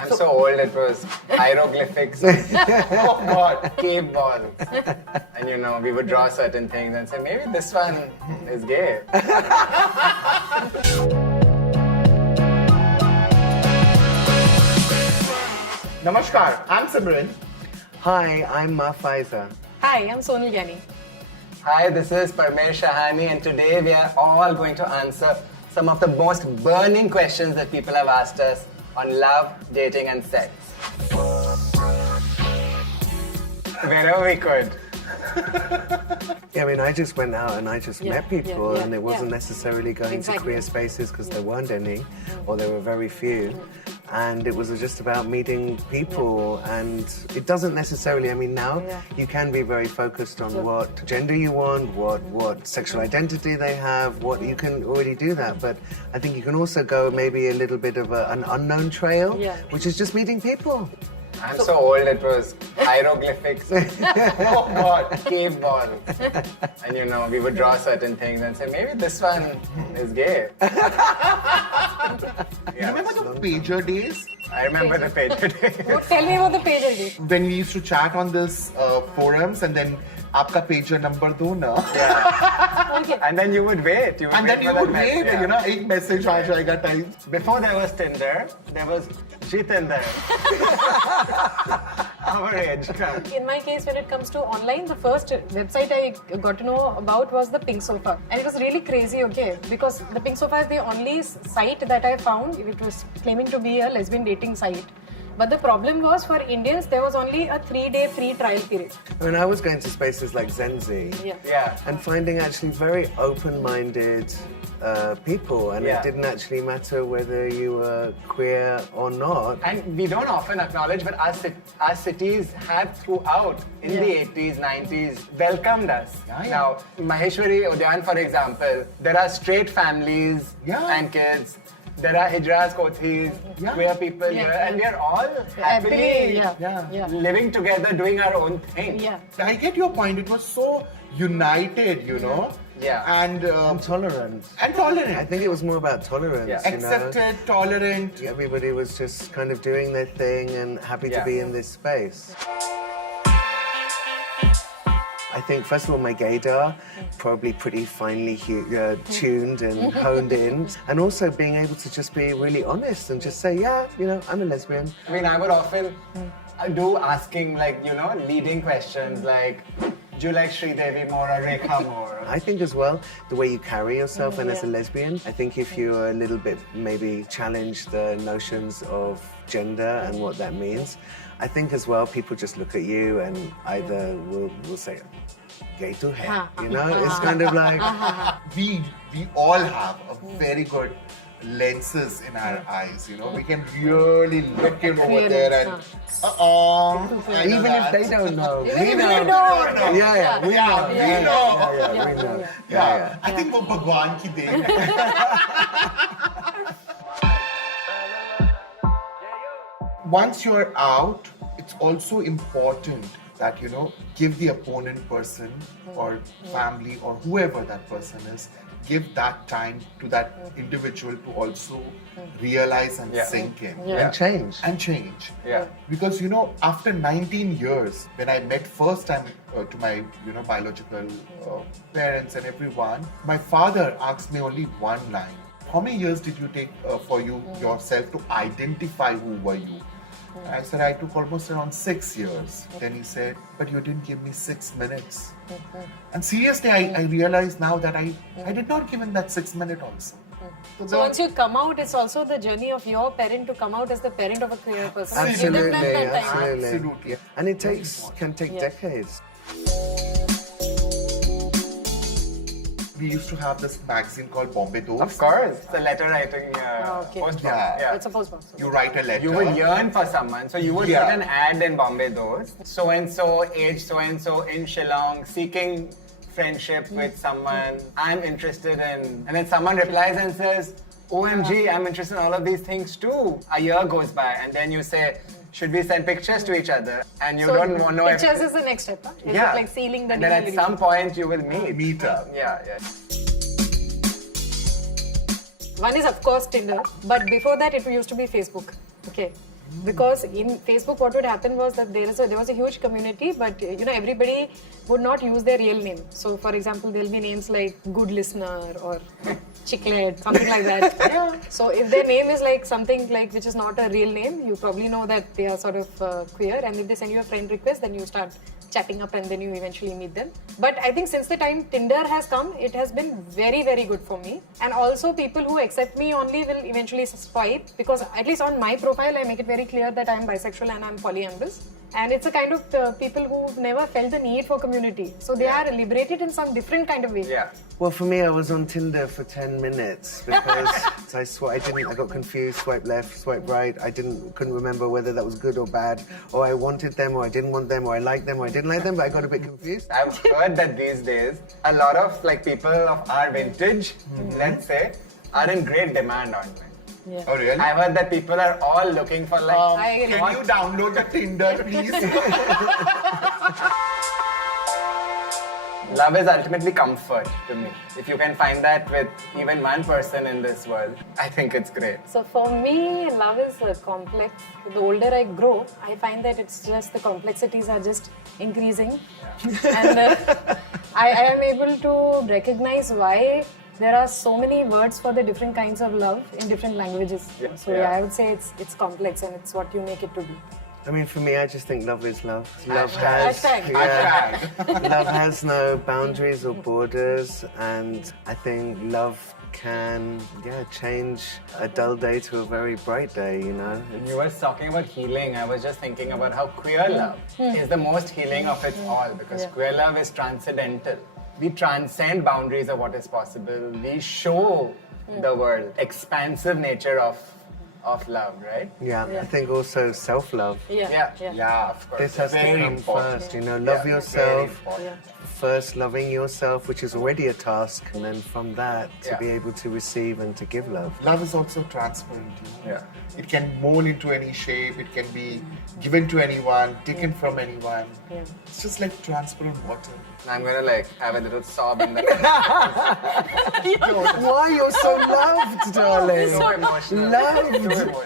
I'm so old, it was hieroglyphics. Oh God, cave balls. And we would draw certain things and say, maybe this one is gay. Namaskar, I'm Simran. Hi, I'm Faiza. Hi, I'm Sonal Giani. Hi, this is Parmesh, Shahani, and today we are all going to answer some of the most burning questions that people have asked us on love, dating and sex. Wherever we could. Yeah, I mean, I just went out and I just met people, and it wasn't necessarily going to queer spaces because there weren't any, or there were very few. And it was just about meeting people, and it doesn't necessarily, I mean, now you can be very focused on what gender you want, what sexual identity they have, what you can already do that, but I think you can also go maybe a little bit of an unknown trail, which is just meeting people. I'm so old, it was hieroglyphics. Oh God, cave balls. And we would draw certain things and say, maybe this one is gay. You remember the pager days? I remember the pager days. Oh, tell me about the pager days. When we used to chat on this forums and then aapka pager number do na. Okay. And then you would wait. And then you would wait, ek message aa jayega time. Before there was Tinder, there was Jitinder. Our age. In my case, when it comes to online, the first website I got to know about was the Pink Sofa. And it was really crazy, okay? Because the Pink Sofa is the only site that I found. It was claiming to be a lesbian dating site. But the problem was, for Indians, there was only a 3-day free trial period. I mean, I was going to spaces like Zenzi and finding actually very open-minded people, and it didn't actually matter whether you were queer or not. And we don't often acknowledge, but our cities have throughout, in the 80s, 90s, welcomed us. Now, Maheshwari Udyan, for example, there are straight families and kids. There are hijras, kothis, queer people here, and we are all happily living together, doing our own thing. I get your point. It was so united, and Tolerant. And tolerant. I think it was more about tolerance. Accepted, tolerant. Everybody was just kind of doing their thing and happy to be in this space. I think, first of all, my gaydar, probably pretty finely tuned and honed in. And also being able to just be really honest and just say, I'm a lesbian. I mean, I would often do asking, leading questions like, do you like Sridevi more or Rekha more? I think as well, the way you carry yourself and as a lesbian, I think if you're a little bit, maybe challenge the notions of gender and what that means, I think as well, people just look at you and either will say, gay to hell, it's kind of like... We all have a very good lenses in our eyes, we can really look in over there and even if they don't know, we know. We know. I think वो भगवान की then है. Once you're out, it's also important that, give the opponent person or family or whoever that person is, give that time to that individual to also realize and sink in. And change. And change. Because, after 19 years, when I met first time to my, biological parents and everyone, my father asked me only one line. How many years did you take for you yourself to identify who were you? I said, I took almost around 6 years. Then he said, but you didn't give me 6 minutes. And seriously, I realized now that I did not give him that 6 minutes also. So once you come out, it's also the journey of your parent to come out as the parent of a queer person. Absolutely. And it can take decades. We used to have this magazine called Bombay Dost. Of course, the letter writing postbox. It's a postbox. You write a letter. You would yearn for someone, so you would put an ad in Bombay Dost. So and so, age so and so in Shillong, seeking friendship with someone I'm interested in. And then someone replies and says, OMG, I'm interested in all of these things too. A year goes by, and then you say, should we send pictures to each other? And you don't know if... Pictures is the next step, huh? It's like sealing the deal. And then at some point you will meet up. One is of course Tinder, but before that it used to be Facebook. Okay. Because in Facebook, what would happen was that there was a huge community, but everybody would not use their real name. So, for example, there'll be names like Good Listener or Chiclet, something like that. So, if their name is like something like which is not a real name, you probably know that they are sort of queer. And if they send you a friend request, then you start chatting up and then you eventually meet them. But I think since the time Tinder has come, it has been very, very good for me. And also people who accept me only will eventually swipe, because at least on my profile I make it very clear that I am bisexual and I am polyamorous. And it's a kind of people who've never felt the need for community. So they are liberated in some different kind of way. Yeah. Well, for me, I was on Tinder for 10 minutes because I got confused, swipe left, swipe right. Couldn't remember whether that was good or bad, or I wanted them or I didn't want them, or I liked them or I didn't like them, but I got a bit confused. I've heard that these days, a lot of like people of our vintage, let's say, are in great demand online. Yeah. Oh, really? I've heard that people are all looking for like... I agree. Can you download the Tinder, please? Love is ultimately comfort to me. If you can find that with even one person in this world, I think it's great. So for me, love is complex. The older I grow, I find that it's just the complexities are just increasing. And I am able to recognize why there are so many words for the different kinds of love in different languages. Yeah. So yeah, I would say it's complex and it's what you make it to be. I mean, for me, I just think love is love. Love Hashtag. love has no boundaries or borders, and I think love can, change a dull day to a very bright day, You were talking about healing. I was just thinking about how queer love is the most healing of it all, because queer love is transcendental. We transcend boundaries of what is possible. We show the world expansive nature of love, right? Yeah, I think also self-love. Yeah, of course. This has to Very come important. first, love Yeah, yourself. very important. First loving yourself, which is already a task, and then from that to Yeah. be able to receive and to give love. Love is also transparent. Yeah. It can mold into any shape. It can be given to anyone, taken from anyone. Yeah. It's just like transparent water. I'm gonna have a little sob in the Why you're so loved, darling? so emotional. Loved. So emotional.